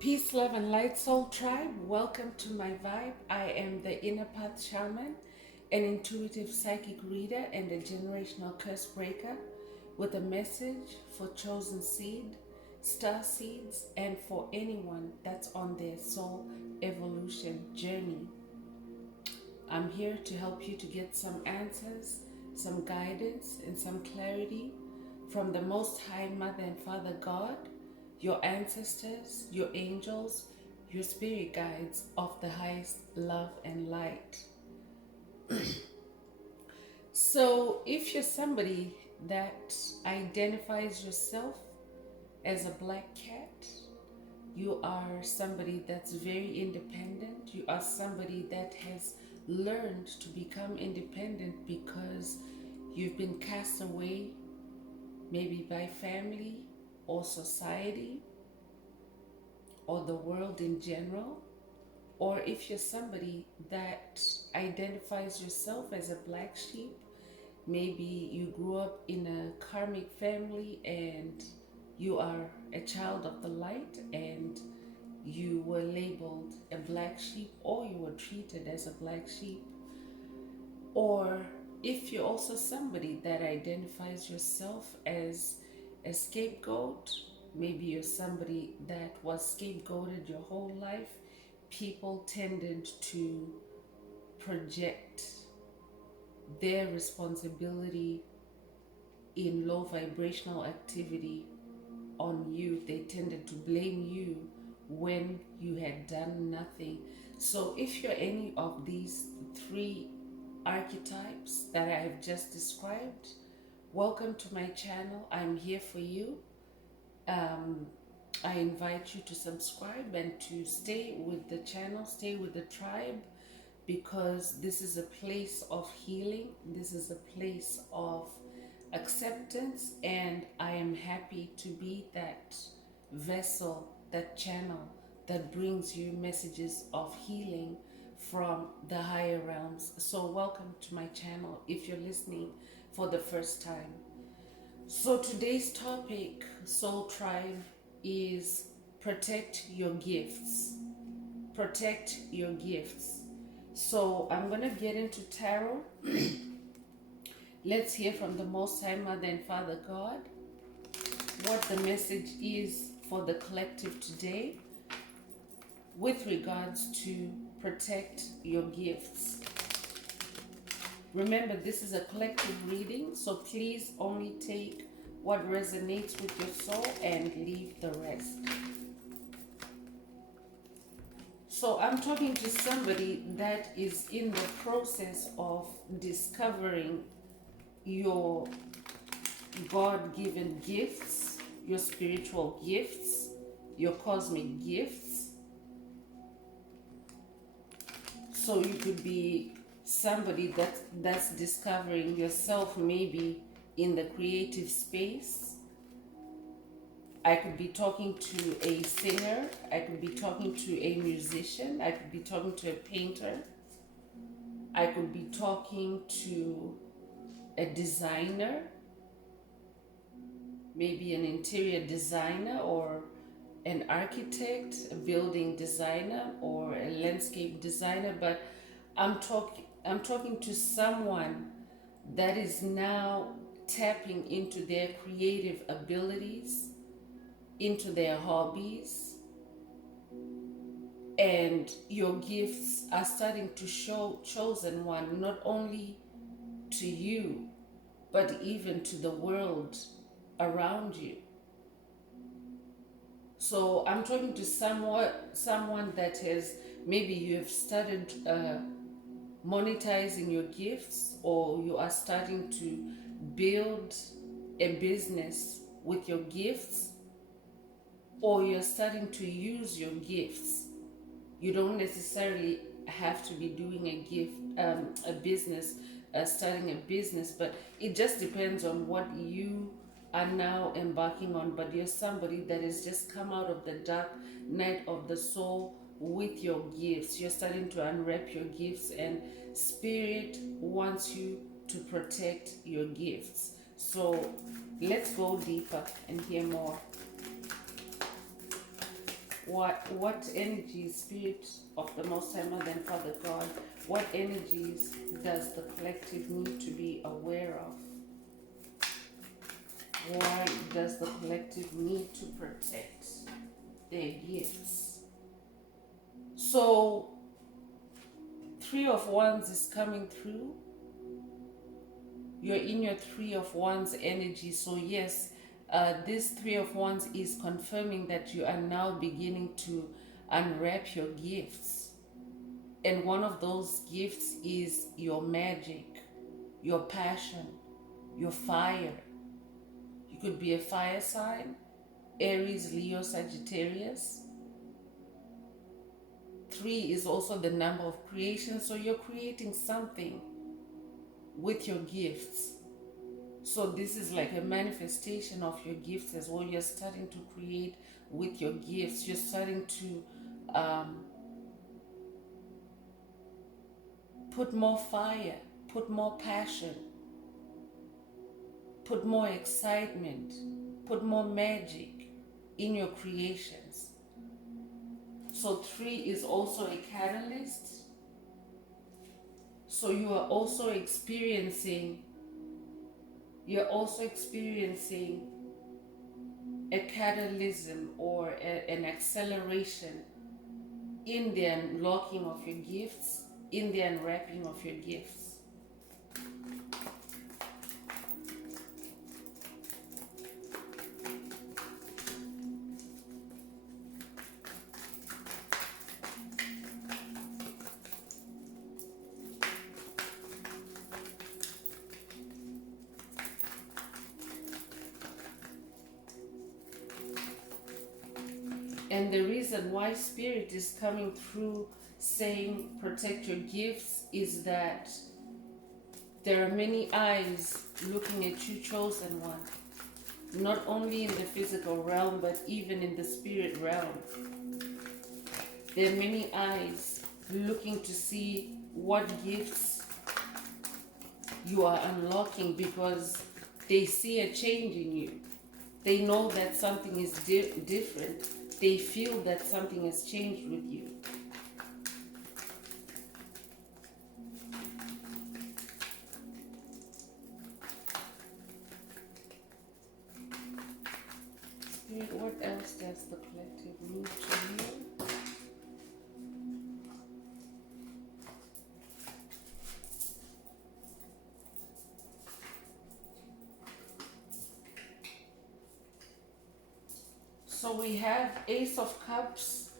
Peace, love, and light soul tribe. Welcome to my vibe. I am the inner path shaman, an intuitive psychic reader, and a generational curse breaker with a message for chosen seed, star seeds, and for anyone that's on their soul evolution journey. I'm here to help you to get some answers, some guidance, and some clarity from the Most High Mother and Father God, your ancestors, your angels, your spirit guides of the highest love and light. So, if you're somebody that identifies yourself as a black cat, you are somebody that's very independent. You are somebody that has learned to become independent because you've been cast away, maybe by family or society or the world in general. Or if you're somebody that identifies yourself as a black sheep, maybe you grew up in a karmic family and you are a child of the light and you were labeled a black sheep or you were treated as a black sheep. Or if you're also somebody that identifies yourself as a scapegoat, maybe you're somebody that was scapegoated your whole life, people tended to project their responsibility in low vibrational activity on you. They tended to blame you when you had done nothing. So if you're any of these three archetypes that I have just described, welcome to my channel. I'm here for you. I invite you to subscribe and to stay with the channel, stay with the tribe, because this is a place of healing. This is a place of acceptance, and I am happy to be that vessel, that channel that brings you messages of healing from the higher realms. So welcome to my channel if you're listening for the first time. So today's topic, Soul Tribe, is protect your gifts. Protect your gifts. So I'm going to get into tarot. Let's hear from the Most High Mother and Father God what the message is for the collective today with regards to protect your gifts. Remember, this is a collective reading, so please only take what resonates with your soul and leave the rest. So I'm talking to somebody that is in the process of discovering your God-given gifts, your spiritual gifts, your cosmic gifts. So you could be somebody that's discovering yourself maybe in the creative space. I could be talking to a singer, I could be talking to a musician, I could be talking to a painter, I could be talking to a designer, maybe an interior designer or an architect, a building designer or a landscape designer, but I'm talking to someone that is now tapping into their creative abilities, into their hobbies, and your gifts are starting to show, chosen one, not only to you, but even to the world around you. So I'm talking to someone that has, maybe you have started monetizing your gifts, or you are starting to build a business with your gifts, or you're starting to use your gifts. You don't necessarily have to be doing a business, starting a business, but it just depends on what you are now embarking on. But you're somebody that has just come out of the dark night of the soul with your gifts. You're starting to unwrap your gifts, and Spirit wants you to protect your gifts. So let's go deeper and hear more. what energies, Spirit of the Most High Mother and Father God, what energies does the collective need to be aware of? Why does the collective need to protect their gifts? So, Three of Wands is coming through. You're in your Three of Wands energy. So yes, this Three of Wands is confirming that you are now beginning to unwrap your gifts. And one of those gifts is your magic, your passion, your fire. You could be a fire sign, Aries, Leo, Sagittarius. 3 is also the number of creation. So you're creating something with your gifts. So this is like a manifestation of your gifts as well. You're starting to create with your gifts. You're starting to put more fire, put more passion, put more excitement, put more magic in your creations. So 3 is also a catalyst. So you're also experiencing a catalysm or an acceleration in the unlocking of your gifts, in the unwrapping of your gifts. And the reason why Spirit is coming through saying protect your gifts is that there are many eyes looking at you, chosen one. Not only in the physical realm, but even in the spirit realm. There are many eyes looking to see what gifts you are unlocking, because they see a change in you. They know that something is different. They feel that something has changed with you. Spirit, what else does the collective need to hear? So we have Ace of Cups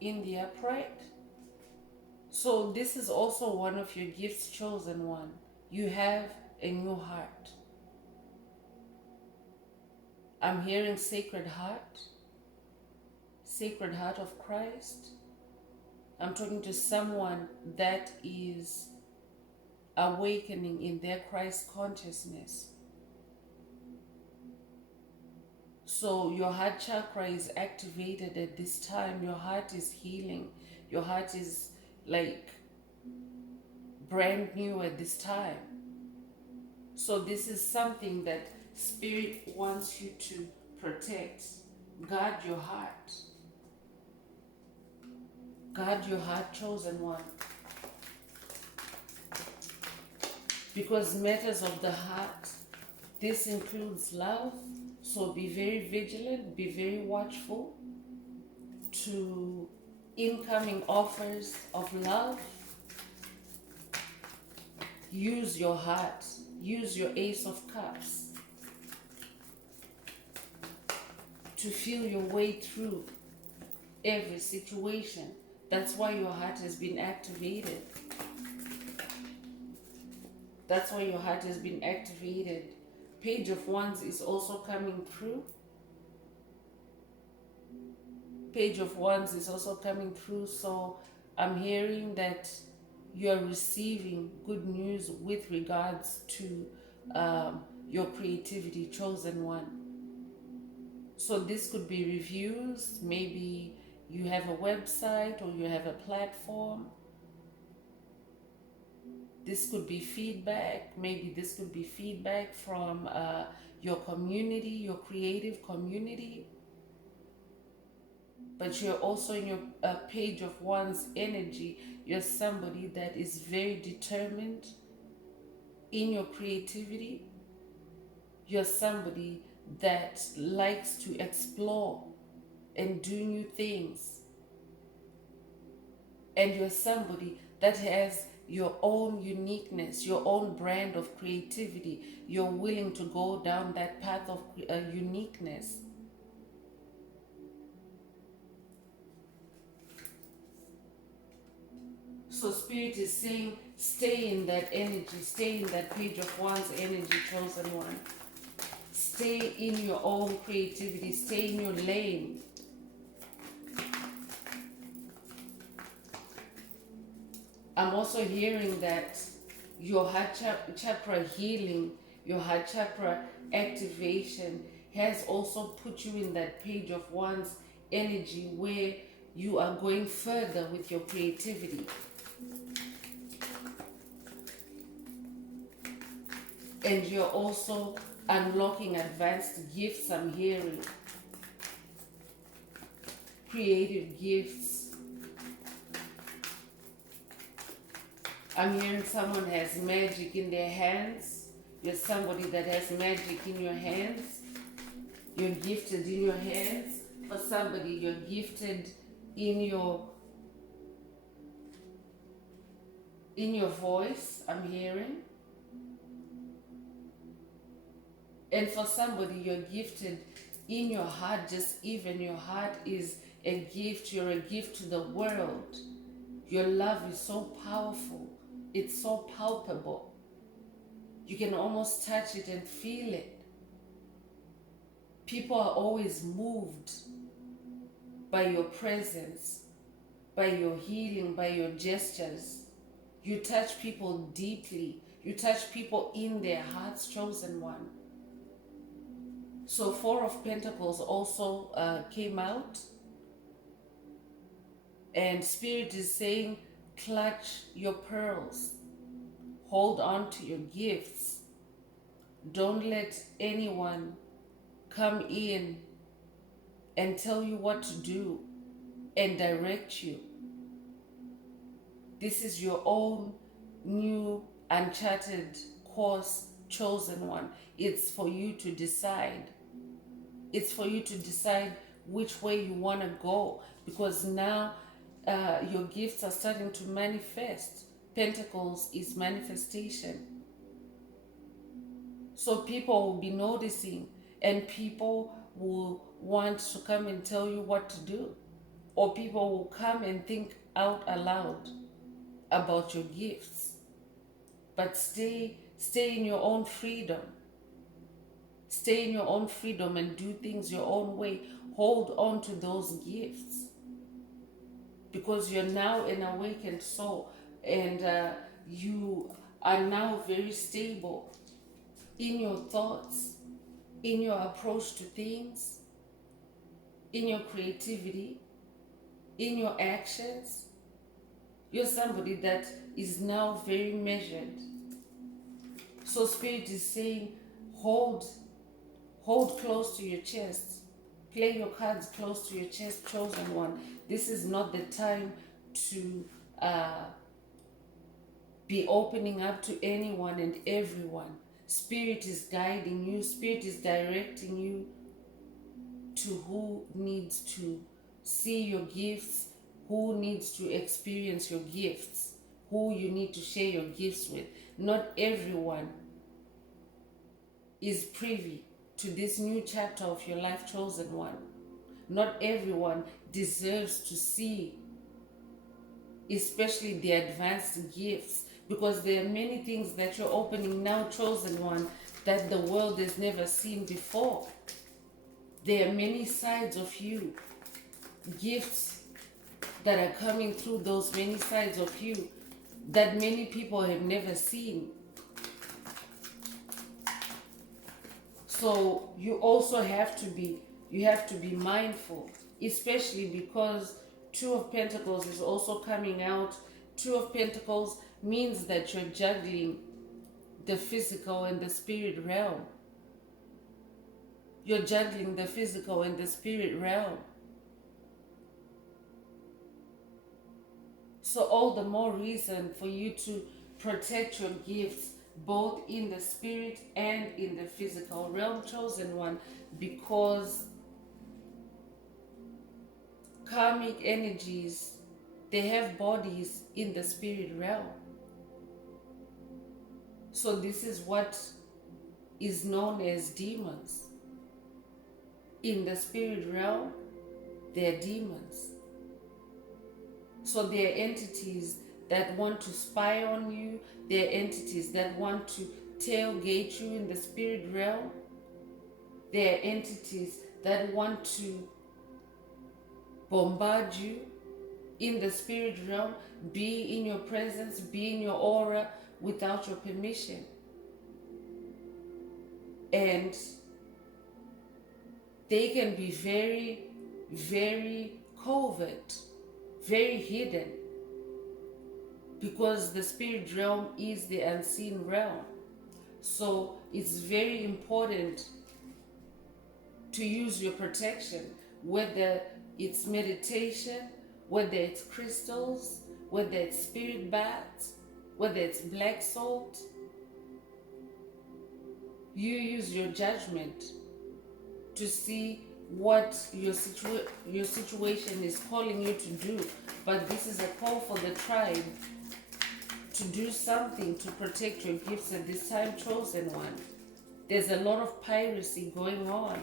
in the upright. So this is also one of your gifts, chosen one. You have a new heart. I'm hearing Sacred Heart of Christ. I'm talking to someone that is awakening in their Christ consciousness. So your heart chakra is activated at this time. Your heart is healing. Your heart is like brand new at this time. So this is something that Spirit wants you to protect. Guard your heart. Guard your heart, chosen one. Because matters of the heart, this includes love. So be very vigilant, be very watchful to incoming offers of love. Use your heart. Use your Ace of Cups to feel your way through every situation. That's why your heart has been activated. That's why your heart has been activated. Page of Wands is also coming through. Page of Wands is also coming through. So I'm hearing that you are receiving good news with regards to your creativity, chosen one. So this could be reviews. Maybe you have a website or you have a platform. This could be feedback. Maybe this could be feedback from your community, your creative community. but you're also in your page of one's energy. You're somebody that is very determined in your creativity. You're somebody that likes to explore and do new things. And you're somebody that has your own uniqueness, your own brand of creativity. You're willing to go down that path of uniqueness. So Spirit is saying, stay in that energy, stay in that page of one's energy, chosen one. Stay in your own creativity, stay in your lane. I'm also hearing that your heart chakra healing, your heart chakra activation has also put you in that page of one's energy where you are going further with your creativity. And you're also unlocking advanced gifts, I'm hearing. Creative gifts. I'm hearing someone has magic in their hands. You're somebody that has magic in your hands. You're gifted in your hands. For somebody, you're gifted in your voice, I'm hearing. And for somebody, you're gifted in your heart. Just even your heart is a gift. You're a gift to the world. Your love is so powerful. It's so palpable. You can almost touch it and feel it. People are always moved by your presence, by your healing, by your gestures. You touch people deeply. You touch people in their hearts, chosen one. So Four of Pentacles also came out. And Spirit is saying, clutch your pearls. Hold on to your gifts. Don't let anyone come in and tell you what to do and direct you. This is your own new uncharted course, chosen one. It's for you to decide. It's for you to decide which way you want to go, because now your gifts are starting to manifest. Pentacles is manifestation. So people will be noticing, and people will want to come and tell you what to do. Or people will come and think out aloud about your gifts. But stay in your own freedom. Stay in your own freedom and do things your own way. Hold on to those gifts. Because you're now an awakened soul, and you are now very stable in your thoughts, in your approach to things, in your creativity, in your actions. You're somebody that is now very measured. So Spirit is saying, hold close to your chest. Play your cards close to your chest, chosen one. This is not the time to be opening up to anyone and everyone. Spirit is guiding you. Spirit is directing you to who needs to see your gifts, who needs to experience your gifts, who you need to share your gifts with. Not everyone is privy to this new chapter of your life, chosen one. Not everyone deserves to see, especially the advanced gifts, because there are many things that you're opening now, chosen one, that the world has never seen before. There are many sides of you, gifts that are coming through those many sides of you that many people have never seen. So you also have to be mindful, especially because Two of Pentacles is also coming out. Two of Pentacles means that you're juggling the physical and the spirit realm. You're juggling the physical and the spirit realm. So all the more reason for you to protect your gifts both in the spirit and in the physical realm, chosen one, because karmic energies, they have bodies in the spirit realm. So this is what is known as demons. In the spirit realm, they are demons. So they are entities that want to spy on you. They are entities that want to tailgate you in the spirit realm. They are entities that want to bombard you in the spirit realm, be in your presence, be in your aura without your permission. And they can be very, very covert, very hidden, because the spirit realm is the unseen realm. So it's very important to use your protection, whether it's meditation, whether it's crystals, whether it's spirit baths, whether it's black salt. You use your judgment to see what your situation is calling you to do. But this is a call for the tribe to do something to protect your gifts at this time, chosen one. There's a lot of piracy going on.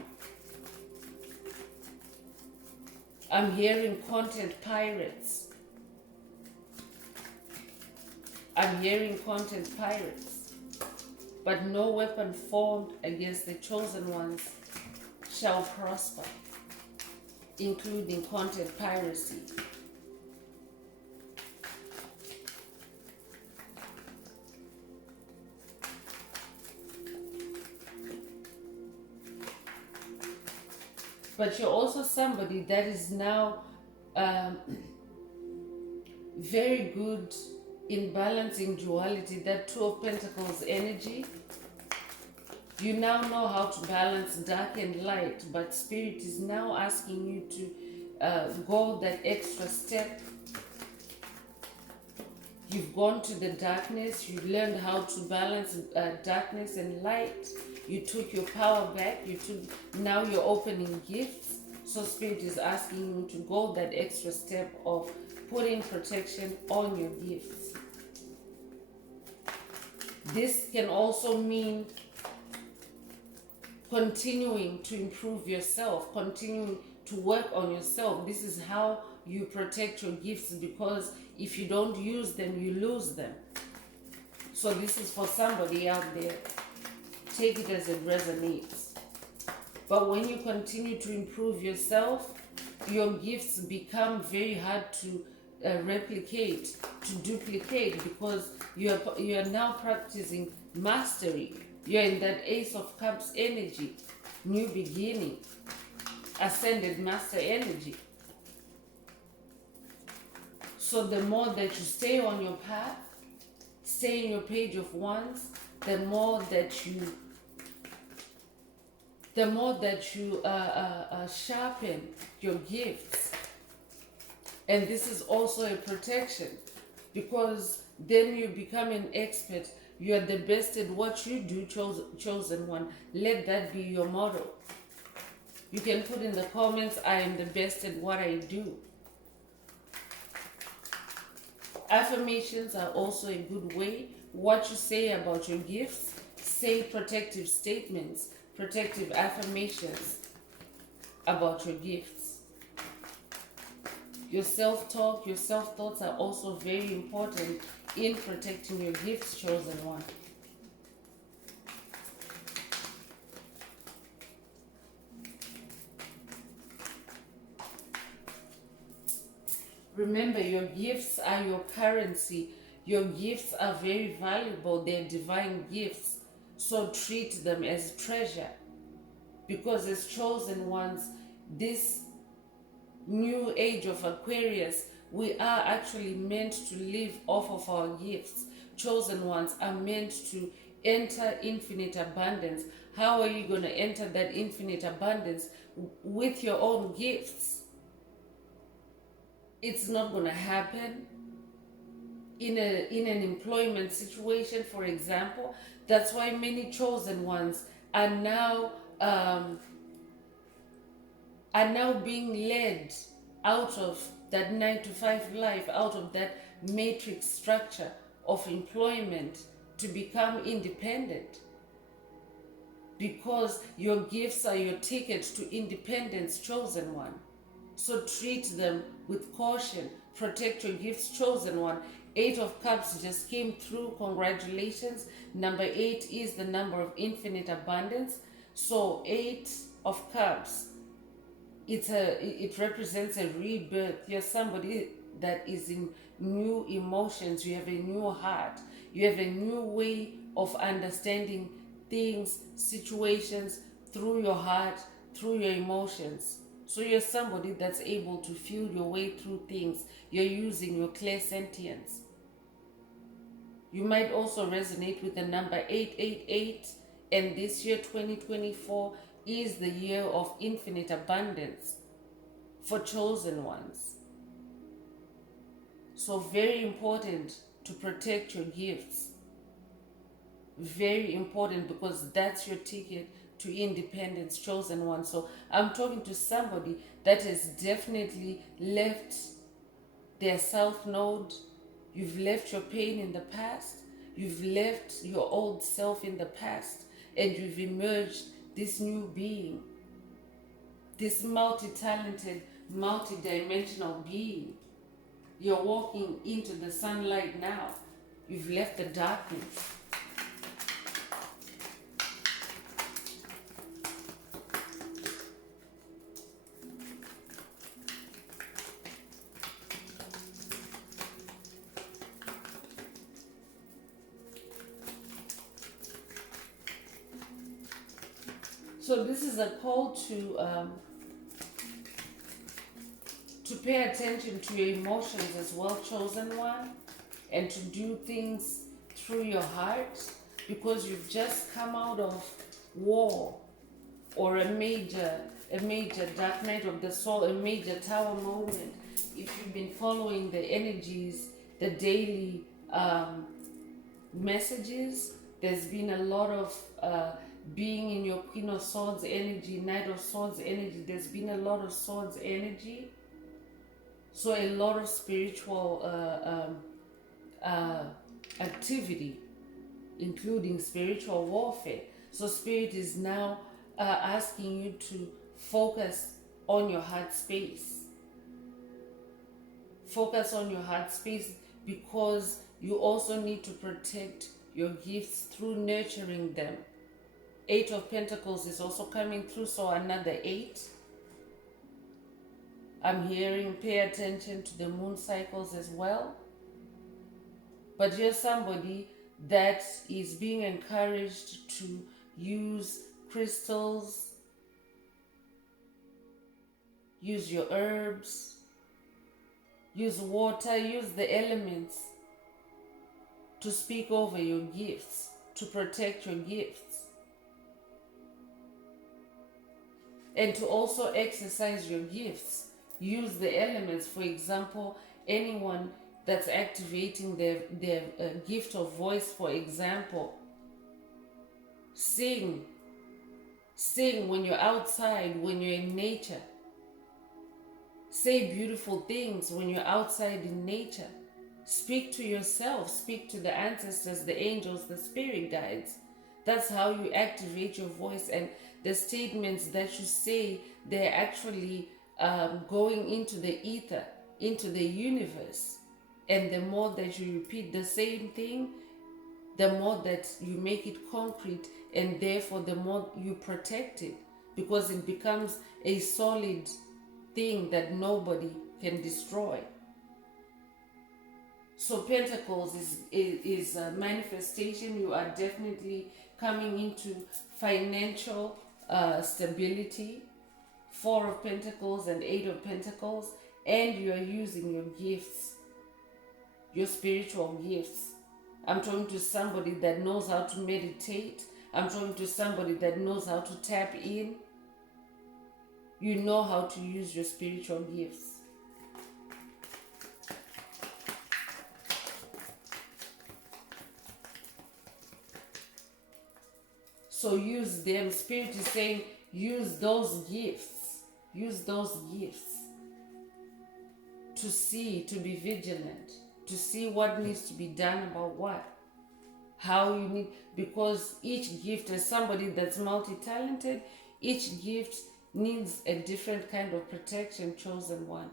I'm hearing content pirates. I'm hearing content pirates. But no weapon formed against the chosen ones shall prosper, including content piracy. But you're also somebody that is now very good in balancing duality, that Two of Pentacles energy. You now know how to balance dark and light, but Spirit is now asking you to go that extra step. You've gone to the darkness, you learned how to balance darkness and light. You took your power back, now you're opening gifts. So Spirit is asking you to go that extra step of putting protection on your gifts. This can also mean continuing to improve yourself, continuing to work on yourself. This is how you protect your gifts, because if you don't use them, you lose them. So this is for somebody out there. Take it as it resonates. But when you continue to improve yourself, your gifts become very hard to replicate, to duplicate, because you are now practicing mastery. You're in that Ace of Cups energy, new beginning, ascended master energy. So the more that you stay on your path, stay in your Page of Wands, the more that you sharpen your gifts. And this is also a protection, because then you become an expert. You are the best at what you do, chosen one. Let that be your motto. You can put in the comments, I am the best at what I do. Affirmations are also a good way. What you say about your gifts, say protective statements, protective affirmations about your gifts. Your self-talk, your self-thoughts are also very important in protecting your gifts, chosen one. Remember, your gifts are your currency. Your gifts are very valuable. They're divine gifts. So treat them as treasure. Because as chosen ones, this new age of Aquarius, we are actually meant to live off of our gifts. Chosen ones are meant to enter infinite abundance. How are you going to enter that infinite abundance? With your own gifts. It's not going to happen in an employment situation, for example. That's why many chosen ones are now um, are now being led out of that 9 to 5 life, out of that matrix structure of employment, to become independent, because your gifts are your ticket to independence, chosen one. So treat them with caution. Protect your gifts, chosen one. 8 of Cups just came through. Congratulations. Number 8 is the number of infinite abundance. So 8 of Cups, it represents a rebirth. You're somebody that is in new emotions. You have a new heart. You have a new way of understanding things, situations, through your heart, through your emotions. So you're somebody that's able to feel your way through things. You're using your clairsentience. You might also resonate with the number 888, and this year 2024 is the year of infinite abundance for chosen ones. So very important to protect your gifts. Very important, because that's your ticket to independence, chosen one. So I'm talking to somebody that has definitely left their south node. You've left your pain in the past. You've left your old self in the past, and you've emerged this new being, this multi-talented, multi-dimensional being. You're walking into the sunlight now. You've left the darkness. So this is a call to pay attention to your emotions as well, chosen one, and to do things through your heart, because you've just come out of war, or a major dark night of the soul, a major tower moment. If you've been following the energies, the daily messages, there's been a lot of being in your Queen of Swords energy, Knight of Swords energy. There's been a lot of Swords energy. So a lot of spiritual activity, including spiritual warfare. So Spirit is now asking you to focus on your heart space. Focus on your heart space, because you also need to protect your gifts through nurturing them. 8 of Pentacles is also coming through, so another 8. I'm hearing pay attention to the moon cycles as well. But you're somebody that is being encouraged to use crystals, use your herbs, use water, use the elements to speak over your gifts, to protect your gifts. And to also exercise your gifts. Use the elements. For example, anyone that's activating their gift of voice, for example, sing when you're outside, when you're in nature. Say beautiful things when you're outside in nature. Speak to yourself, speak to the ancestors, the angels, the spirit guides. That's how you activate your voice, and the statements that you say, they're actually going into the ether, into the universe. And the more that you repeat the same thing, the more that you make it concrete, and therefore the more you protect it, because it becomes a solid thing that nobody can destroy. So Pentacles is a manifestation. You are definitely coming into financial stability. 4 of Pentacles and 8 of Pentacles, and you are using your gifts, your spiritual gifts. I'm talking to somebody that knows how to meditate. I'm talking to somebody that knows how to tap in. You know how to use your spiritual gifts. So use them. Spirit is saying use those gifts. Use those gifts to see, to be vigilant, to see what needs to be done about what. How you need, because each gift, as somebody that's multi-talented, each gift needs a different kind of protection, chosen one.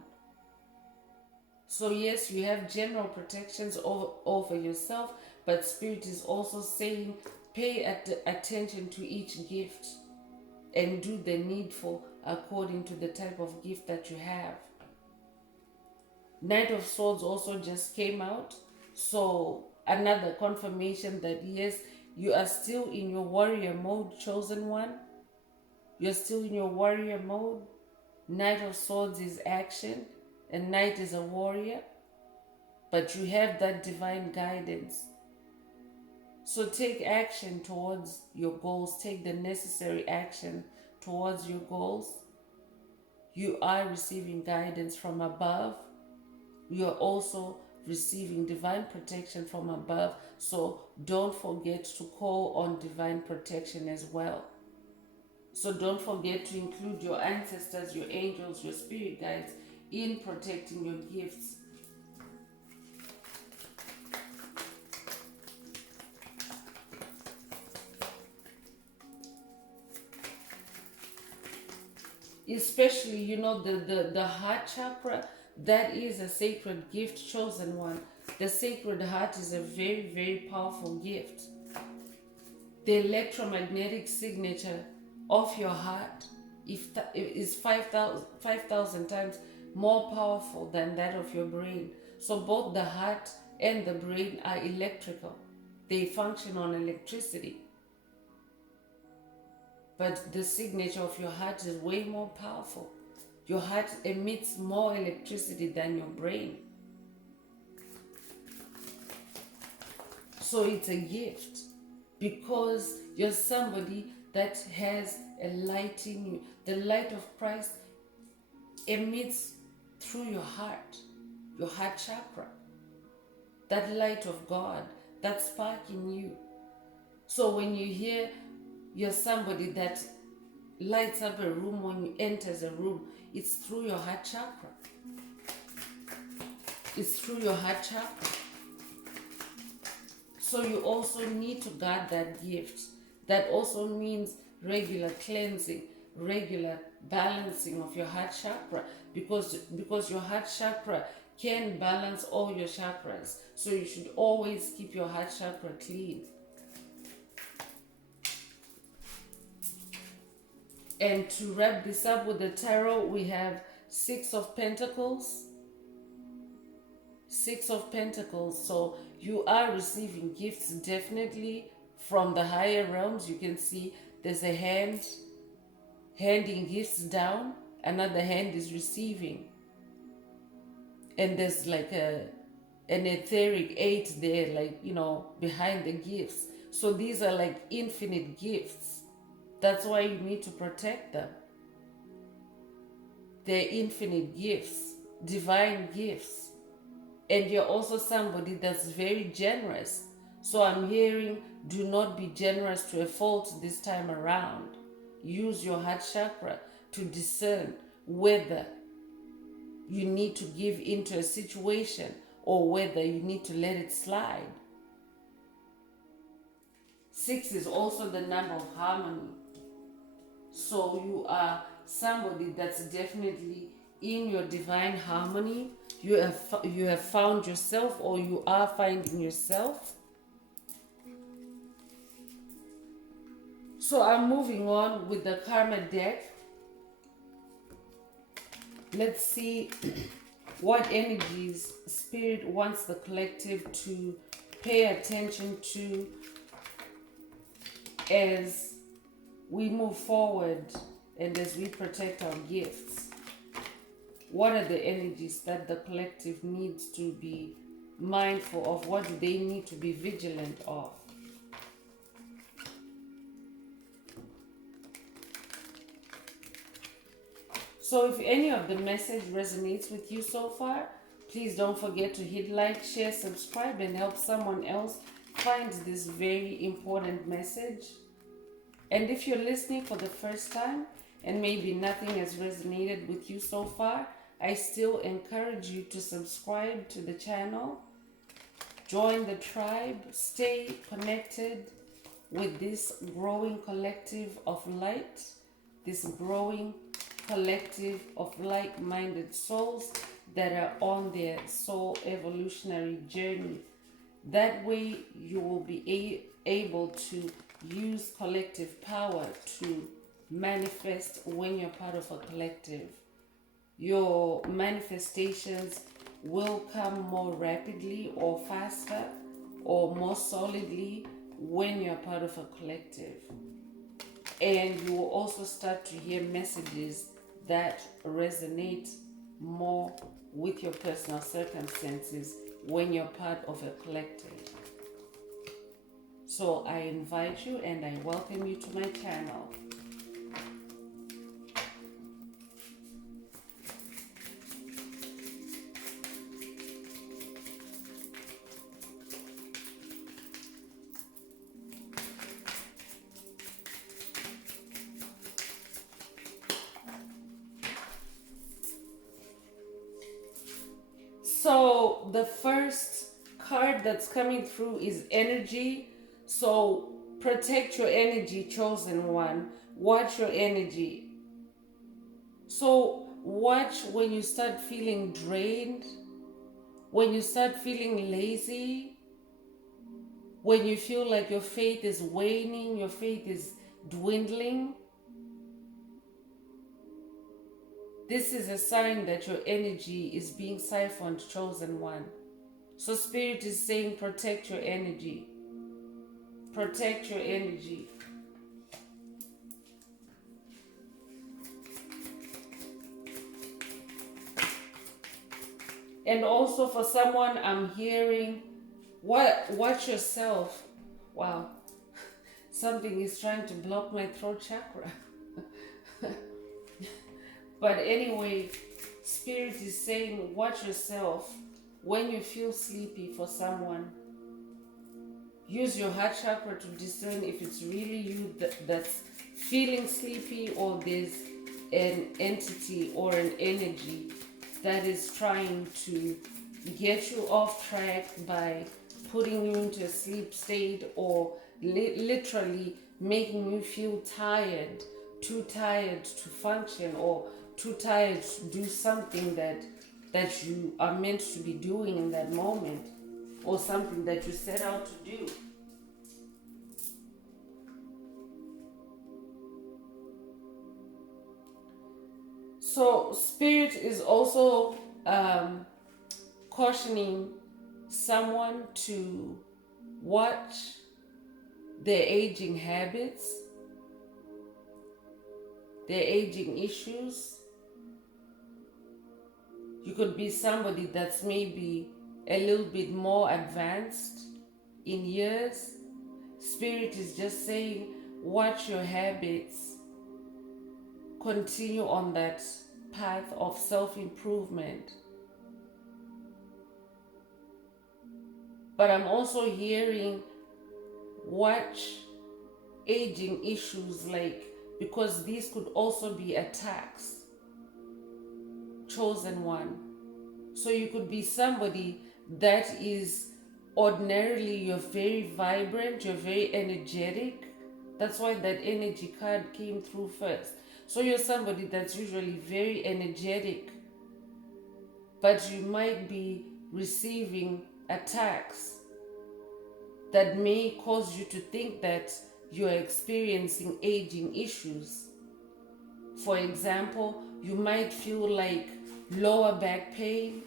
So yes, you have general protections over yourself, but Spirit is also saying pay attention to each gift and do the needful according to the type of gift that you have. Knight of Swords also just came out, so another confirmation that yes, you are still in your warrior mode, chosen one. You're still in your warrior mode. Knight of Swords is action, and Knight is a warrior, but you have that divine guidance. So take action towards your goals. Take the necessary action towards your goals. You are receiving guidance from above. You're also receiving divine protection from above. So don't forget to call on divine protection as well. So don't forget to include your ancestors, your angels, your spirit guides in protecting your gifts. Especially, you know, the heart chakra, that is a sacred gift, chosen one. The sacred heart is a very, very powerful gift. The electromagnetic signature of your heart is 5,000 times more powerful than that of your brain. So both the heart and the brain are electrical. They function on electricity. But the signature of your heart is way more powerful. Your heart emits more electricity than your brain. So it's a gift because you're somebody that has a light in you. The light of Christ emits through your heart chakra. That light of God, that spark in you. So when you hear you're somebody that lights up a room when you enter a room, it's through your heart chakra. It's through your heart chakra. So you also need to guard that gift. That also means regular cleansing, regular balancing of your heart chakra, because your heart chakra can balance all your chakras. So you should always keep your heart chakra clean. And to wrap this up with the tarot, we have Six of Pentacles. Six of Pentacles. So you are receiving gifts definitely from the higher realms. You can see there's a hand handing gifts down. Another hand is receiving. And there's like an etheric 8 there, like, you know, behind the gifts. So these are like infinite gifts. That's why you need to protect them. They're infinite gifts, divine gifts. And you're also somebody that's very generous. So I'm hearing, do not be generous to a fault this time around. Use your heart chakra to discern whether you need to give into a situation or whether you need to let it slide. 6 is also the number of harmony. So you are somebody that's definitely in your divine harmony. You have found yourself, or you are finding yourself. So I'm moving on with the Karma deck. Let's see what energies Spirit wants the collective to pay attention to as we move forward and as we protect our gifts. What are the energies that the collective needs to be mindful of? What do they need to be vigilant of? So if any of the message resonates with you so far, please don't forget to hit like, share, subscribe, and help someone else find this very important message. And if you're listening for the first time and maybe nothing has resonated with you so far, I still encourage you to subscribe to the channel, join the tribe, stay connected with this growing collective of light, this growing collective of like-minded souls that are on their soul evolutionary journey. That way you will be able to use collective power to manifest when you're part of a collective. Your manifestations will come more rapidly or faster or more solidly when you're part of a collective. And you will also start to hear messages that resonate more with your personal circumstances when you're part of a collective. So I invite you and I welcome you to my channel. So the first card that's coming through is energy. So protect your energy, chosen one. Watch your energy. So watch when you start feeling drained, when you start feeling lazy, when you feel like your faith is waning, your faith is dwindling. This is a sign that your energy is being siphoned, chosen one. So Spirit is saying protect your energy. Protect your energy. And also for someone I'm hearing, watch yourself. Wow. Something is trying to block my throat chakra. But anyway, Spirit is saying watch yourself when you feel sleepy. For someone, use your heart chakra to discern if it's really you that's feeling sleepy, or there's an entity or an energy that is trying to get you off track by putting you into a sleep state, or literally making you feel tired, too tired to function, or too tired to do something that you are meant to be doing in that moment, or something that you set out to do. So Spirit is also cautioning someone to watch their aging habits, their aging issues. You could be somebody that's maybe a little bit more advanced in years. Spirit is just saying, watch your habits. Continue on that path of self-improvement. But I'm also hearing, watch aging issues, like, because these could also be attacks. Chosen one. So you could be somebody that is ordinarily, you're very vibrant, you're very energetic. That's why that energy card came through first. So you're somebody that's usually very energetic, but you might be receiving attacks that may cause you to think that you're experiencing aging issues. For example, you might feel like lower back pain,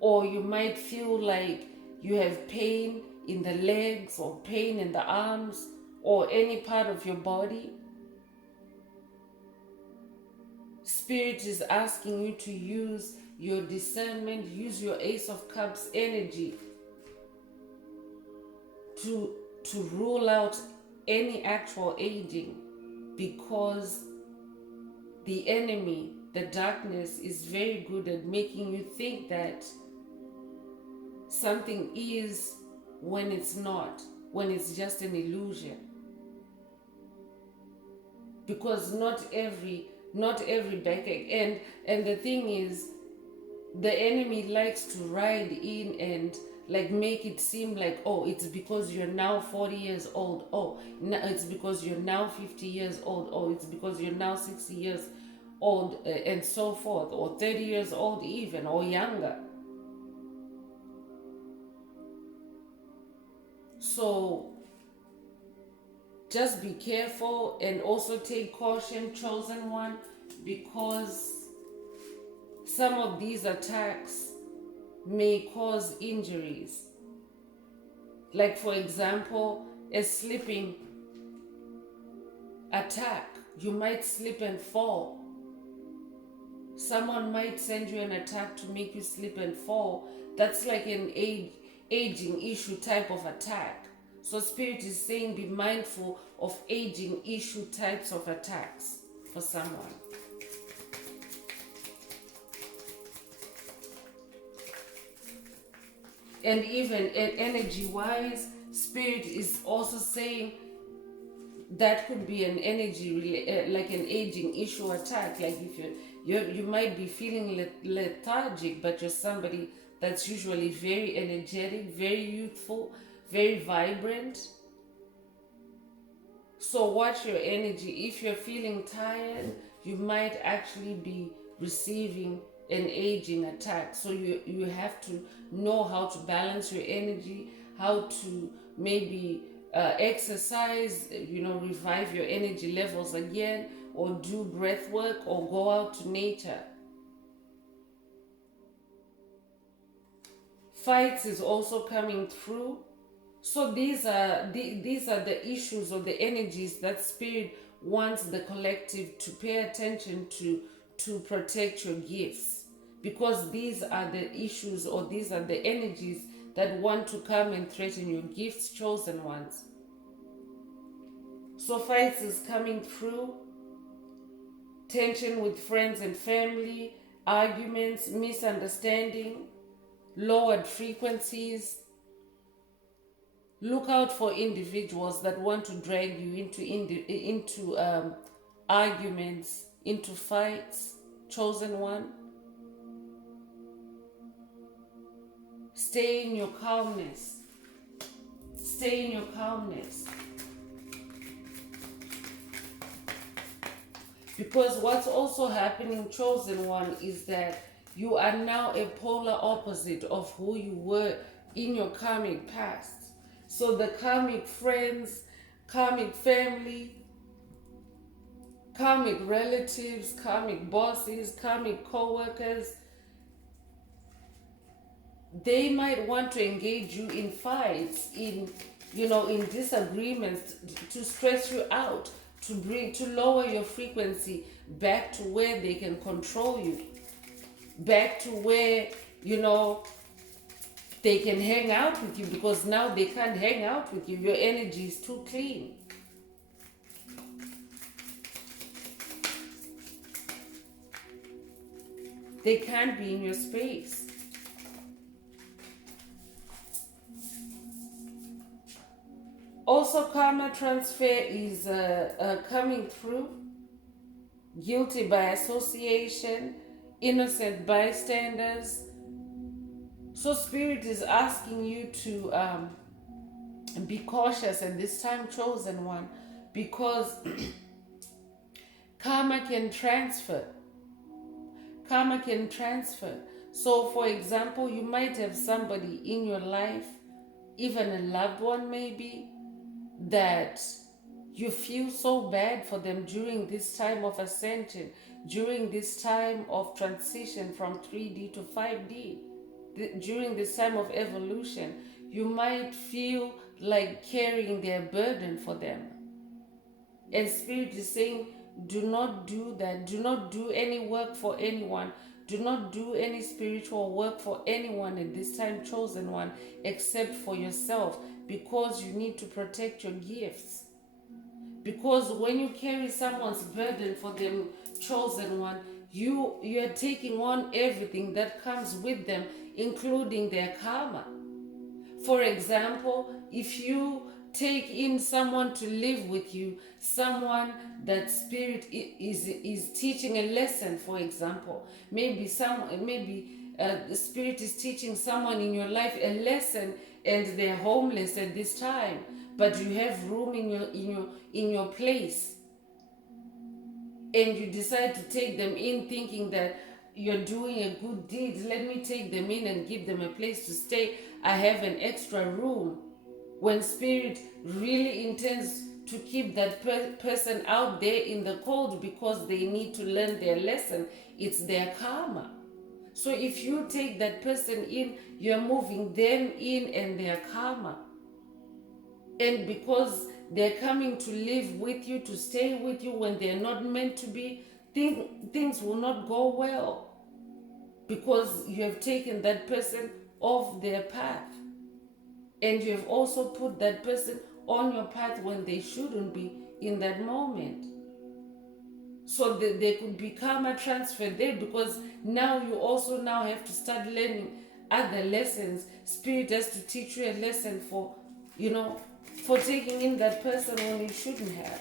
or you might feel like you have pain in the legs or pain in the arms or any part of your body. Spirit is asking you to use your discernment, use your Ace of Cups energy to rule out any actual aging, because the enemy, the darkness, is very good at making you think that something is when it's not, when it's just an illusion. because not every backache. And the thing is, the enemy likes to ride in and like make it seem like, oh, it's because you're now 40 years old, oh, it's because you're now 50 years old, oh, it's because you're now 60 years old, and so forth, or 30 years old even, or younger. So just be careful and also take caution, chosen one, because some of these attacks may cause injuries. Like, for example, a slipping attack. You might slip and fall. Someone might send you an attack to make you slip and fall. That's like an aging issue type of attack. So Spirit is saying be mindful of aging issue types of attacks for someone. And even energy-wise, Spirit is also saying that could be an energy, like an aging issue attack. Like if you might be feeling lethargic, but you're somebody that's usually very energetic, very youthful, very vibrant. So watch your energy. If you're feeling tired, you might actually be receiving an aging attack. So you have to know how to balance your energy, how to maybe exercise, revive your energy levels again, or do breath work, or go out to nature. Fights is also coming through. So these are the issues or the energies that Spirit wants the collective to pay attention to protect your gifts, because these are the issues or these are the energies that want to come and threaten your gifts, chosen ones. So fights is coming through, tension with friends and family, arguments, misunderstanding, lowered frequencies. Look out for individuals that want to drag you into arguments, into fights, chosen one. Stay in your calmness. Stay in your calmness. Because what's also happening, chosen one, is that you are now a polar opposite of who you were in your karmic past. So the karmic friends, karmic family, karmic relatives, karmic bosses, karmic co-workers, they might want to engage you in fights, in disagreements, to stress you out, to lower your frequency back to where they can control you, back to where they can hang out with you, because now they can't hang out with you. Your energy is too clean. They can't be in your space. Also, karma transfer is coming through. Guilty by association, innocent bystanders. So Spirit is asking you to be cautious at this time, chosen one, because karma can transfer. Karma can transfer. So for example, you might have somebody in your life, even a loved one maybe, that you feel so bad for them during this time of ascension, during this time of transition from 3D to 5D. During this time of evolution, you might feel like carrying their burden for them. And Spirit is saying, do not do that. Do not do any work for anyone. Do not do any spiritual work for anyone at this time, chosen one, except for yourself, because you need to protect your gifts. Because when you carry someone's burden for them, chosen one, you are taking on everything that comes with them, including their karma. For example, if you take in someone to live with you, someone that spirit is teaching a lesson. For example, maybe the spirit is teaching someone in your life a lesson, and they're homeless at this time, but you have room in your place, and you decide to take them in thinking that you're doing a good deed. Let me take them in and give them a place to stay. I have an extra room. When spirit really intends to keep that person out there in the cold because they need to learn their lesson, it's their karma. So if you take that person in, you're moving them in and their karma. And because they're coming to live with you, to stay with you when they're not meant to be, things will not go well, because you have taken that person off their path, and you have also put that person on your path when they shouldn't be in that moment. So there could be karma transfer there, because now you also now have to start learning other lessons. Spirit has to teach you a lesson for, for taking in that person when you shouldn't have.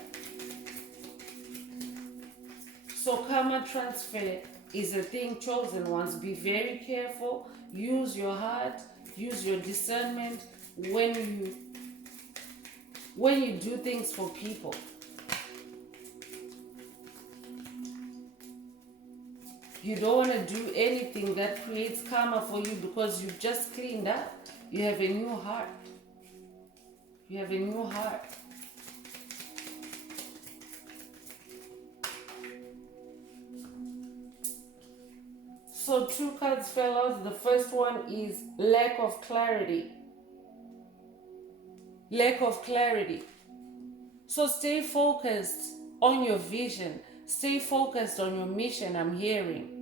So karma transfer is a thing, chosen ones. Be very careful. Use your heart. Use your discernment when you do things for people. You don't want to do anything that creates karma for you, because you've just cleaned up. You have a new heart. You have a new heart. So 2 cards fell out. The first one is lack of clarity. Lack of clarity. So stay focused on your vision. Stay focused on your mission, I'm hearing.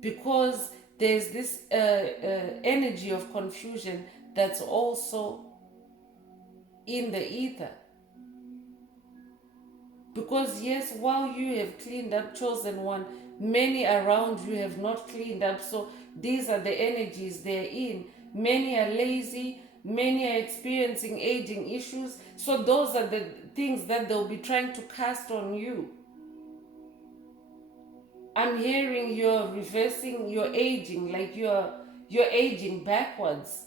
Because there's this energy of confusion that's also in the ether. Because yes, while you have cleaned up, chosen one, many around you have not cleaned up. So these are the energies they're in. Many are lazy, many are experiencing aging issues. So those are the things that they'll be trying to cast on you. I'm hearing you're reversing your aging, like you're aging backwards.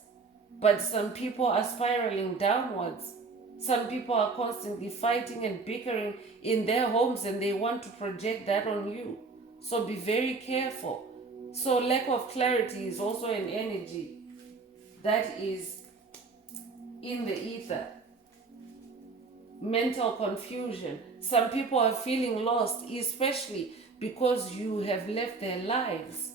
But some people are spiraling downwards. Some people are constantly fighting and bickering in their homes, and they want to project that on you. So be very careful. So lack of clarity is also an energy that is in the ether. Mental confusion. Some people are feeling lost, especially because you have left their lives.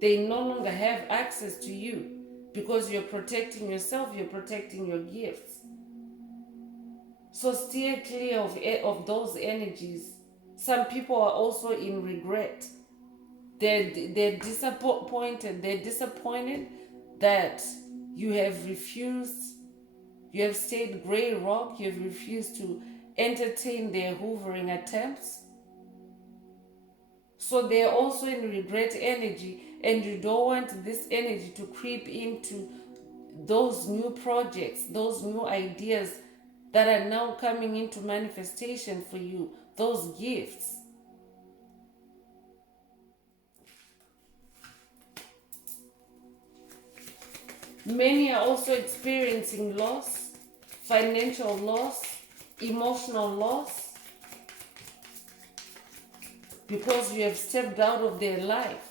They no longer have access to you, because you're protecting yourself, you're protecting your gifts. So steer clear of those energies. Some people are also in regret. They're disappointed. They're disappointed that you have refused. You have stayed gray rock. You have refused to entertain their hoovering attempts. So they're also in regret energy, and you don't want this energy to creep into those new projects, those new ideas that are now coming into manifestation for you, those gifts. Many are also experiencing loss, financial loss, emotional loss, because you have stepped out of their life.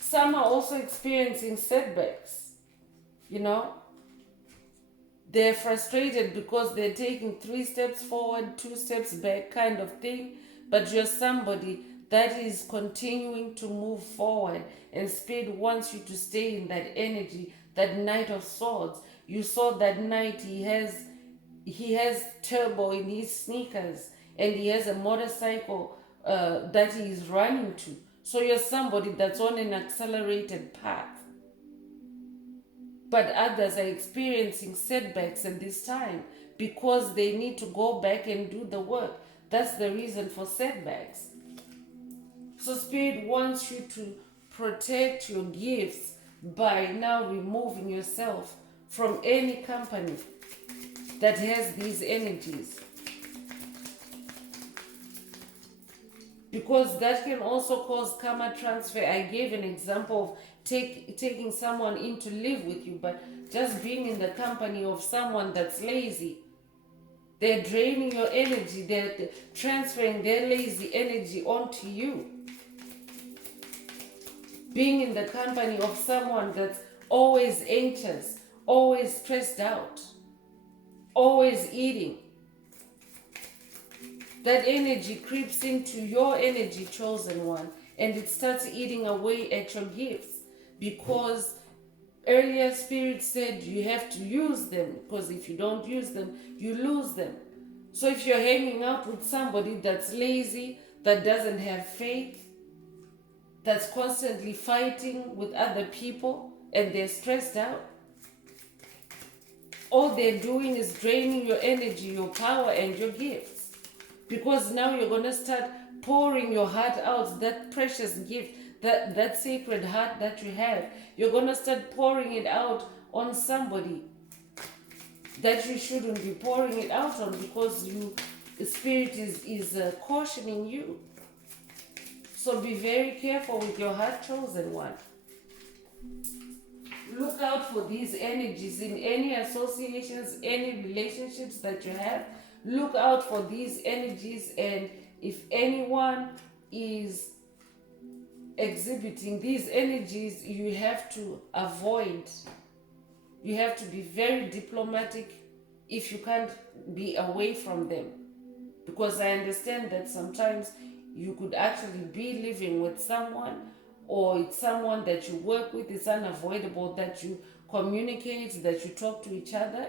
Some are also experiencing setbacks. They're frustrated because they're taking 3 steps forward, 2 steps back kind of thing. But you're somebody that is continuing to move forward, and Spirit wants you to stay in that energy, that Knight of Swords. You saw that knight, he has turbo in his sneakers, and he has a motorcycle that he is running to. So you're somebody that's on an accelerated path. But others are experiencing setbacks at this time because they need to go back and do the work. That's the reason for setbacks. So Spirit wants you to protect your gifts by now removing yourself from any company that has these energies. Because that can also cause karma transfer. I gave an example of taking someone in to live with you, but just being in the company of someone that's lazy. They're draining your energy. They're transferring their lazy energy onto you. Being in the company of someone that's always anxious, always stressed out, always eating. That energy creeps into your energy, chosen one, and it starts eating away at your gifts. Because earlier Spirit said you have to use them, because if you don't use them, you lose them. So if you're hanging out with somebody that's lazy, that doesn't have faith, that's constantly fighting with other people, and they're stressed out, all they're doing is draining your energy, your power, and your gifts. Because now you're going to start pouring your heart out, that precious gift, that sacred heart that you have. You're going to start pouring it out on somebody that you shouldn't be pouring it out on, because Spirit is cautioning you. So be very careful with your heart, chosen one. Look out for these energies in any associations, any relationships that you have. Look out for these energies, and if anyone is exhibiting these energies, you have to avoid. You have to be very diplomatic if you can't be away from them. Because I understand that sometimes you could actually be living with someone, or it's someone that you work with. It's unavoidable that you communicate, that you talk to each other,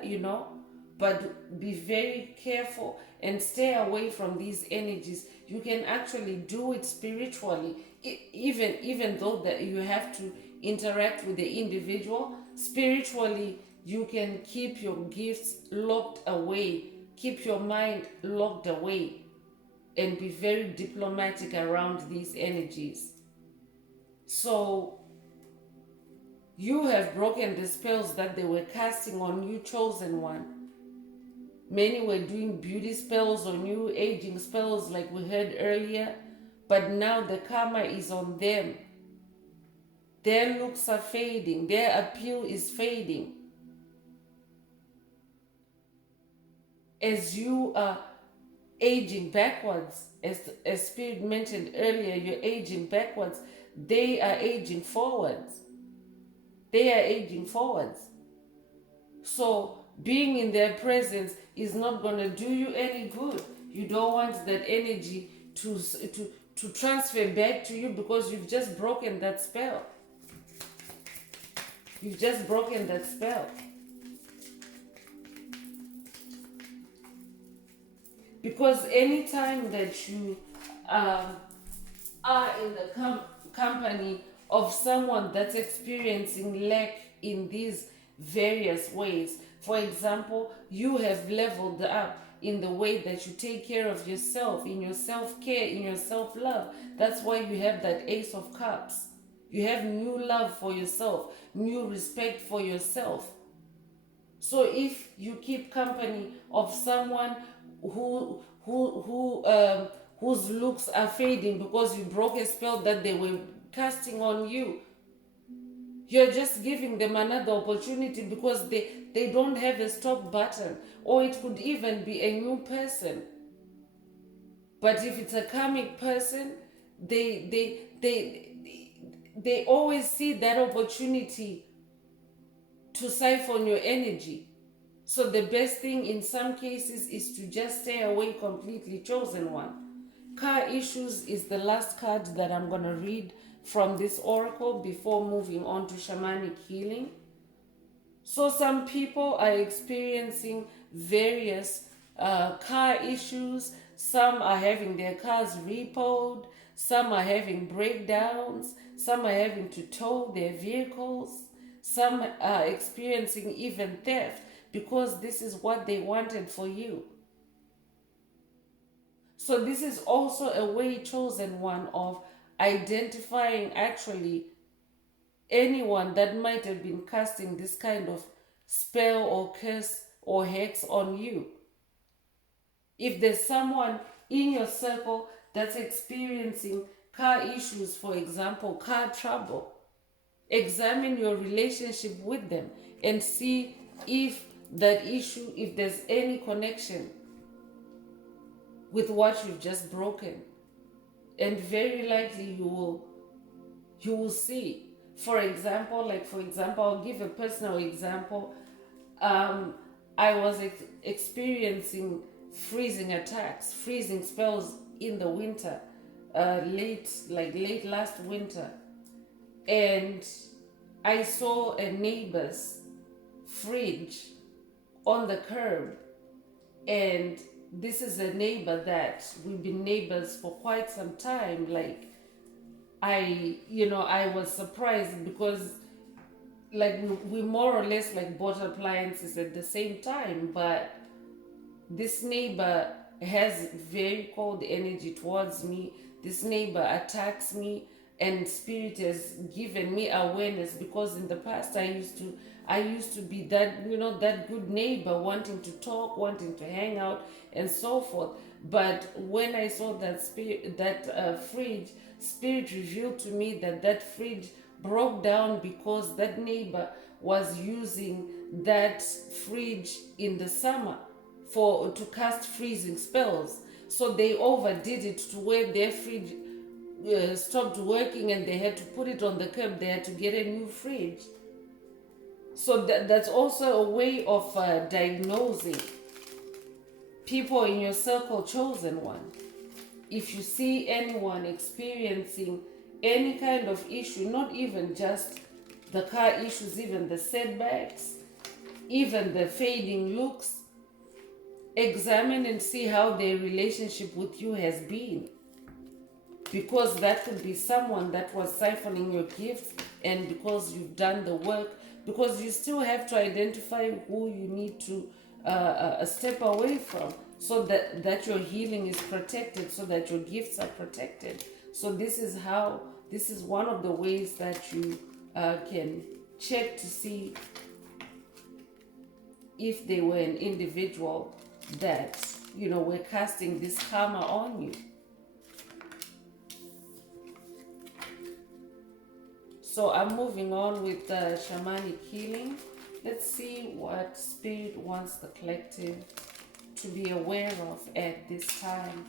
but be very careful and stay away from these energies. You can actually do it spiritually, even though that you have to interact with the individual. Spiritually, you can keep your gifts locked away, keep your mind locked away, and be very diplomatic around these energies. So you have broken the spells that they were casting on you, chosen one. Many were doing beauty spells or new aging spells like we heard earlier, but now the karma is on them. Their looks are fading, their appeal is fading. As you are aging backwards, as Spirit mentioned earlier, you're aging backwards, they are aging forwards. They are aging forwards. So being in their presence is not going to do you any good. You don't want that energy to transfer back to you, because you've just broken that spell. You've just broken that spell. Because anytime that you are in the company of someone that's experiencing lack in these various ways, for example, you have leveled up in the way that you take care of yourself, in your self-care, in your self-love. That's why you have that Ace of Cups. You have new love for yourself, new respect for yourself. So if you keep company of someone whose looks are fading because you broke a spell that they were casting on you, you're just giving them another opportunity, because they don't have a stop button. Or it could even be a new person. But if it's a karmic person, they always see that opportunity to siphon your energy. So the best thing in some cases is to just stay away completely, chosen one. Car issues is the last card that I'm going to read from this oracle before moving on to shamanic healing. So some people are experiencing various car issues. Some are having their cars repoed. Some are having breakdowns. Some are having to tow their vehicles. Some are experiencing even theft. because this is what they wanted for you. So this is also a way, chosen one, of identifying actually anyone that might have been casting this kind of spell or curse or hex on you. If there's someone in your circle that's experiencing car issues, for example, car trouble, examine your relationship with them and see if that issue, if there's any connection with what you've just broken. And very likely you will see. For example, I'll give a personal example. I was experiencing freezing attacks, freezing spells in the winter, late last winter, and I saw a neighbor's fridge on the curb, and this is a neighbor that we've been neighbors for quite some time. Like, I was surprised because we more or less bought appliances at the same time, but this neighbor has very cold energy towards me. This neighbor attacks me, and spirit has given me awareness, because in the past I used to be that, that good neighbor, wanting to talk, wanting to hang out and so forth. But when I saw that fridge, spirit revealed to me that fridge broke down because that neighbor was using that fridge in the summer to cast freezing spells. So they overdid it to where their fridge stopped working, and they had to put it on the curb. They had to get a new fridge. So that's also a way of diagnosing people in your circle, chosen one. If you see anyone experiencing any kind of issue, not even just the car issues, even the setbacks, even the fading looks, examine and see how their relationship with you has been. Because that could be someone that was siphoning your gifts, and because you've done the work, because you still have to identify who you need to step away from, so that your healing is protected, so that your gifts are protected. So this is one of the ways that you can check to see if they were an individual that were casting this karma on you. So I'm moving on with the shamanic healing. Let's see what spirit wants the collective to be aware of at this time.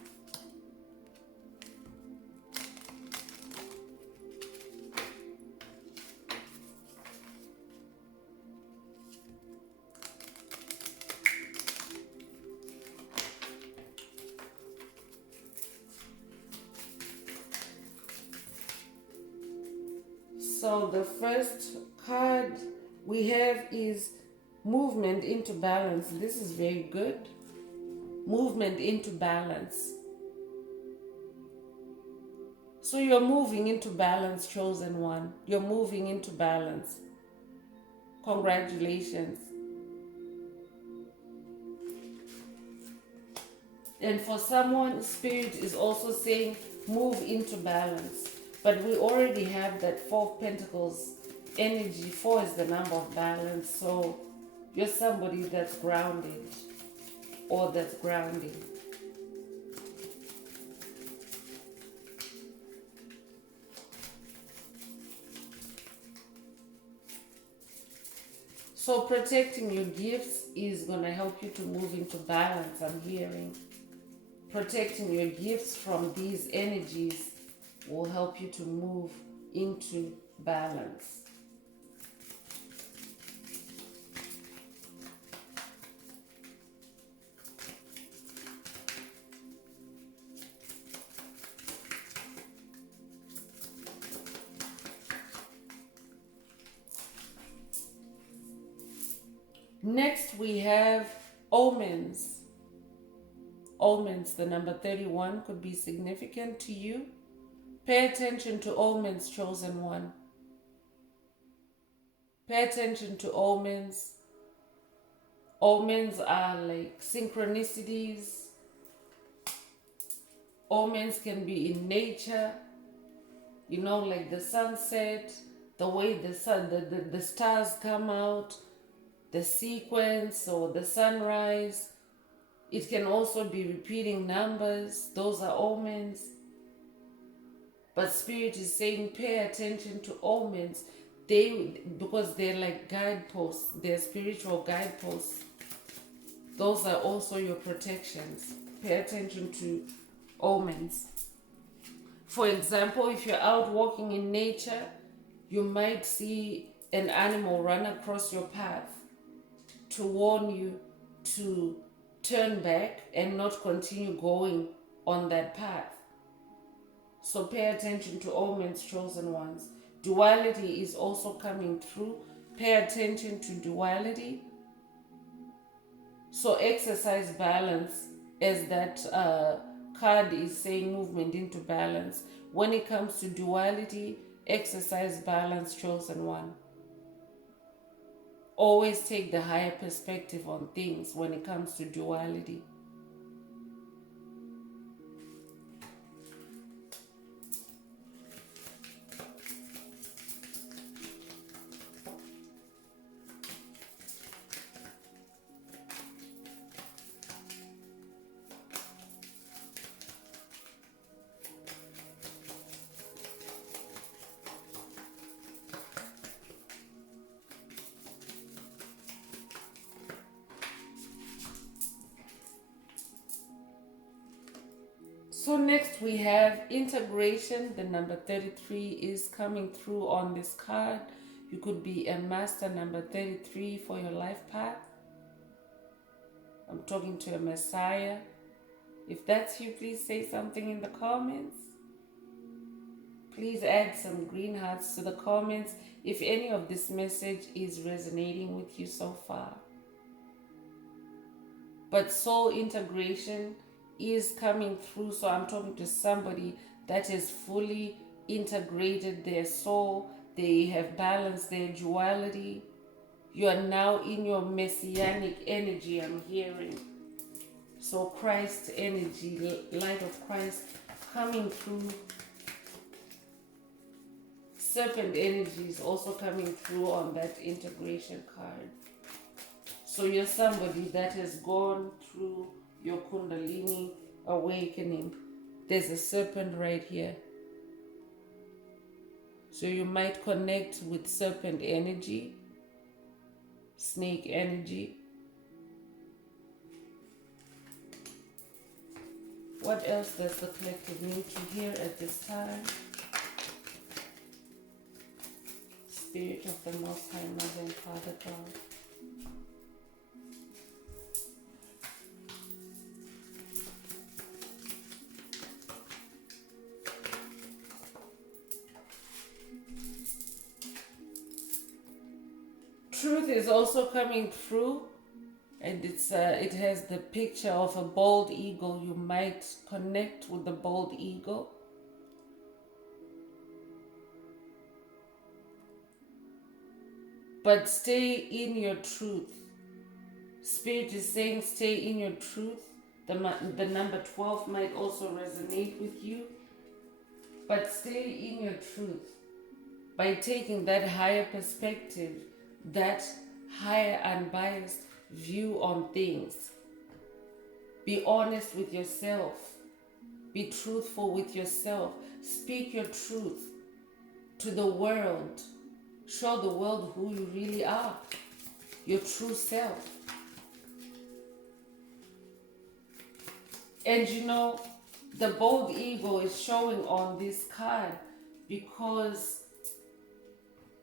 So the first card we have is movement into balance. This is very good. Movement into balance. So you're moving into balance, chosen one. You're moving into balance. Congratulations. And for someone, spirit is also saying move into balance. But we already have that 4 of Pentacles energy. 4 is the number of balance. So you're somebody that's grounded, or that's grounding. So protecting your gifts is going to help you to move into balance, I'm hearing. Protecting your gifts from these energies will help you to move into balance. Next we have omens. Omens, the number 31 could be significant to you. Pay attention to omens, chosen one. Pay attention to omens. Omens are like synchronicities. Omens can be in nature, like the sunset, the way the stars come out, the sequence or the sunrise. It can also be repeating numbers. Those are omens. But Spirit is saying pay attention to omens. Because they're like guideposts. They're spiritual guideposts. Those are also your protections. Pay attention to omens. For example, if you're out walking in nature, you might see an animal run across your path to warn you to turn back and not continue going on that path. So pay attention to omens, chosen ones. Duality is also coming through. Pay attention to duality. So exercise balance, as that card is saying, movement into balance. When it comes to duality, exercise balance, chosen one. Always take the higher perspective on things when it comes to duality. So next we have integration. The number 33 is coming through on this card. You could be a master number 33 for your life path. I'm talking to a messiah. If that's you, please say something in the comments. Please add some green hearts to the comments if any of this message is resonating with you so far. But soul integration is coming through. So I'm talking to somebody that has fully integrated their soul. They have balanced their duality. You are now in your messianic energy, I'm hearing. So Christ energy, light of Christ coming through. Serpent energy is also coming through on that integration card. So you're somebody that has gone through your Kundalini awakening. There's a serpent right here. So you might connect with serpent energy, snake energy. What else does the collective need to hear at this time? Spirit of the Most High Mother and Father God. Truth is also coming through, and it has the picture of a bald eagle. You might connect with the bald eagle. But stay in your truth. Spirit is saying stay in your truth. The number 12 might also resonate with you. But stay in your truth by taking that higher perspective, that higher unbiased view on things. Be honest with yourself. Be truthful with yourself. Speak your truth to the world. Show the world who you really are, your true self. And the bald eagle is showing on this card because,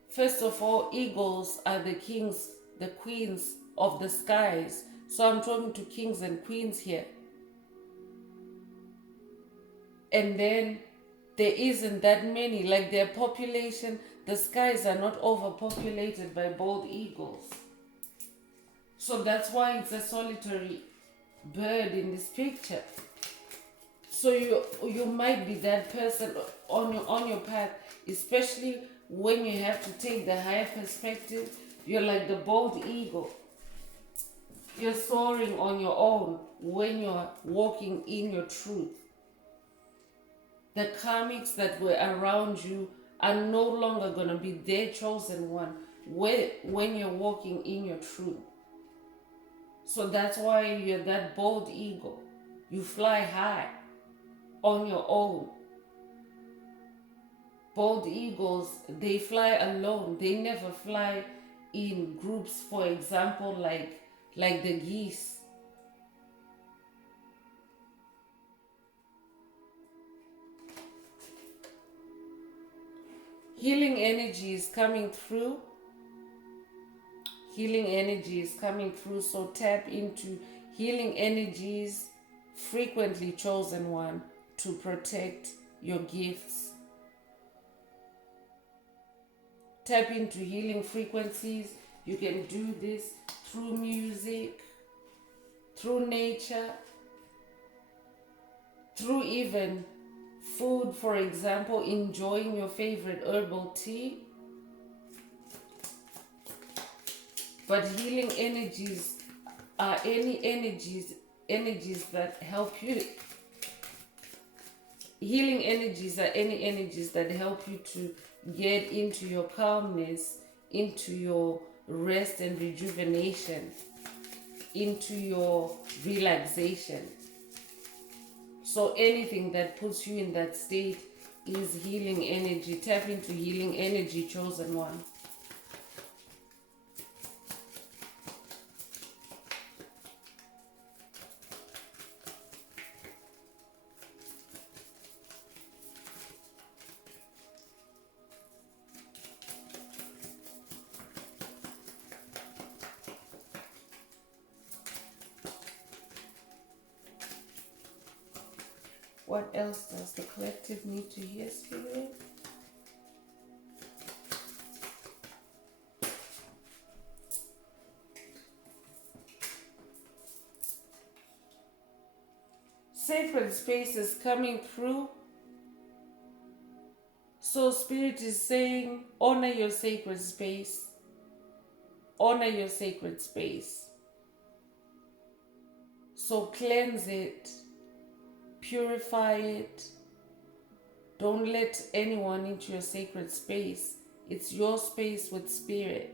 first of all, eagles are the kings, the queens of the skies. So I'm talking to kings and queens here. And then there isn't that many, like their population, the skies are not overpopulated by bald eagles. So that's why it's a solitary bird in this picture. So you might be that person on your path, especially when you have to take the higher perspective. You're like the bald eagle. You're soaring on your own when you're walking in your truth. The karmics that were around you are no longer going to be their chosen one when you're walking in your truth. So that's why you're that bold eagle. You fly high on your own. Bold eagles, they fly alone. They never fly in groups, for example, like the geese. Healing energy is coming through. Healing energy is coming through. So tap into healing energies, frequently chosen one, to protect your gifts. Tap into healing frequencies. You can do this through music, through nature, through even food, for example, enjoying your favorite herbal tea. But healing energies are any energies that help you. Healing energies are any energies that help you to get into your calmness, into your rest and rejuvenation, into your relaxation. So anything that puts you in that state is healing energy. Tap into healing energy, chosen one. What else does the collective need to hear, Spirit? Sacred space is coming through. So Spirit is saying, honor your sacred space. Honor your sacred space. So cleanse it. Purify it. Don't let anyone into your sacred space. It's your space with Spirit.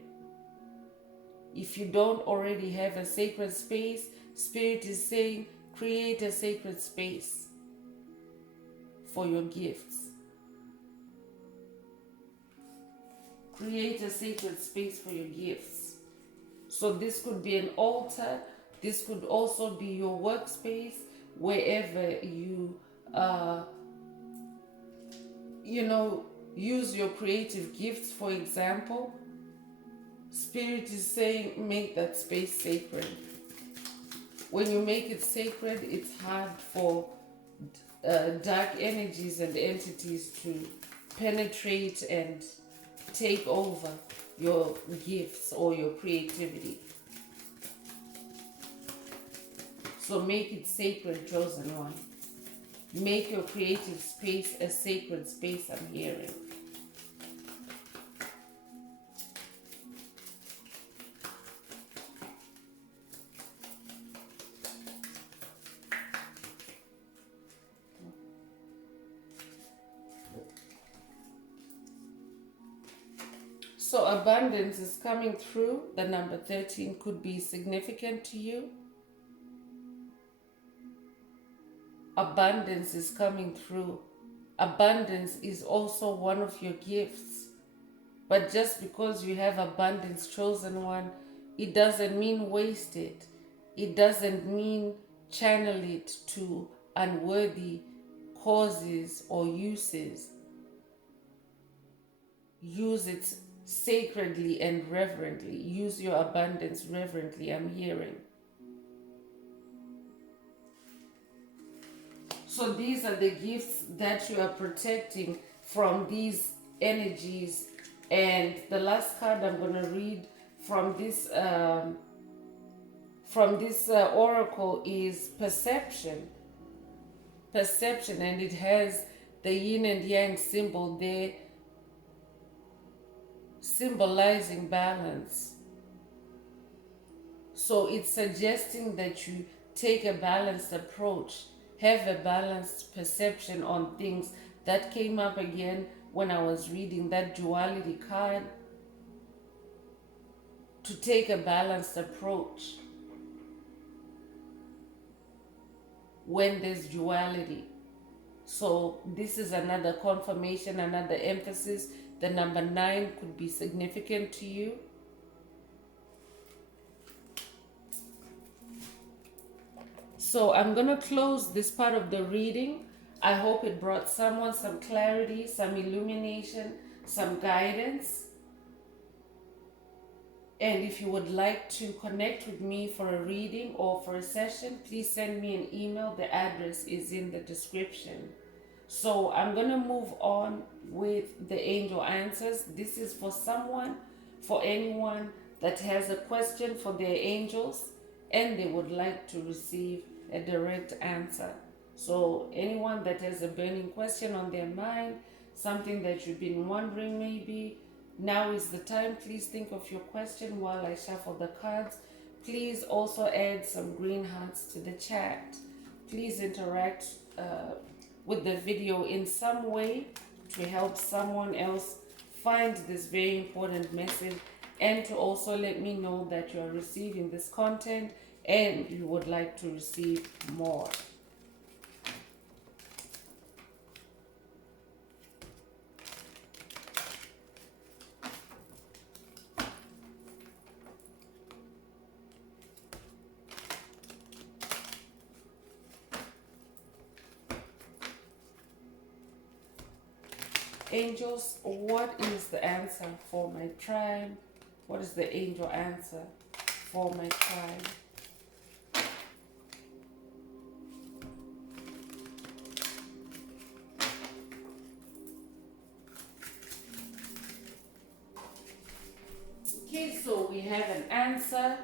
If you don't already have a sacred space, Spirit is saying, create a sacred space for your gifts. Create a sacred space for your gifts. So this could be an altar. This could also be your workspace, wherever you use your creative gifts, for example. Spirit is saying, make that space sacred. When you make it sacred, it's hard for dark energies and entities to penetrate and take over your gifts or your creativity. So make it sacred, chosen one. Make your creative space a sacred space, I'm hearing. So abundance is coming through. The number 13 could be significant to you. Abundance is coming through. Abundance is also one of your gifts. But just because you have abundance, chosen one, it doesn't mean waste it. It doesn't mean channel it to unworthy causes or uses. Use it sacredly and reverently. Use your abundance reverently, I'm hearing. So these are the gifts that you are protecting from these energies. And the last card I'm going to read from this oracle is perception. Perception, and it has the yin and yang symbol there, symbolizing balance. So it's suggesting that you take a balanced approach, have a balanced perception on things. That came up again when I was reading that duality card, to take a balanced approach when there's duality. So this is another confirmation, another emphasis. The number 9 could be significant to you. So I'm going to close this part of the reading. I hope it brought someone some clarity, some illumination, some guidance. And if you would like to connect with me for a reading or for a session, please send me an email. The address is in the description. So I'm going to move on with the angel answers. This is for someone, for anyone that has a question for their angels and they would like to receive a direct answer. So anyone that has a burning question on their mind, something that you've been wondering maybe, now is the time. Please think of your question while I shuffle the cards. Please also add some green hearts to the chat. Please interact with the video in some way to help someone else find this very important message, and to also let me know that you are receiving this content and you would like to receive more. Angels, what is the answer for my tribe? What is the angel answer for my tribe? Okay, so we have an answer.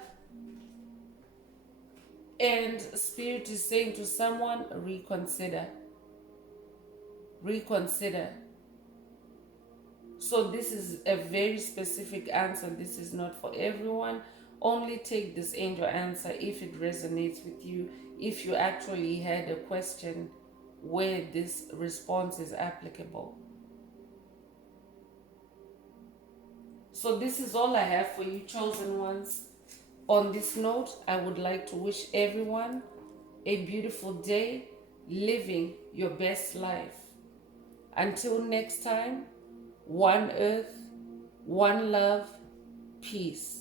And Spirit is saying to someone, reconsider. Reconsider. So this is a very specific answer. This is not for everyone. Only take this angel answer if it resonates with you. If you actually had a question where this response is applicable. So this is all I have for you, chosen ones. On this note, I would like to wish everyone a beautiful day, living your best life. Until next time, one earth, one love, peace.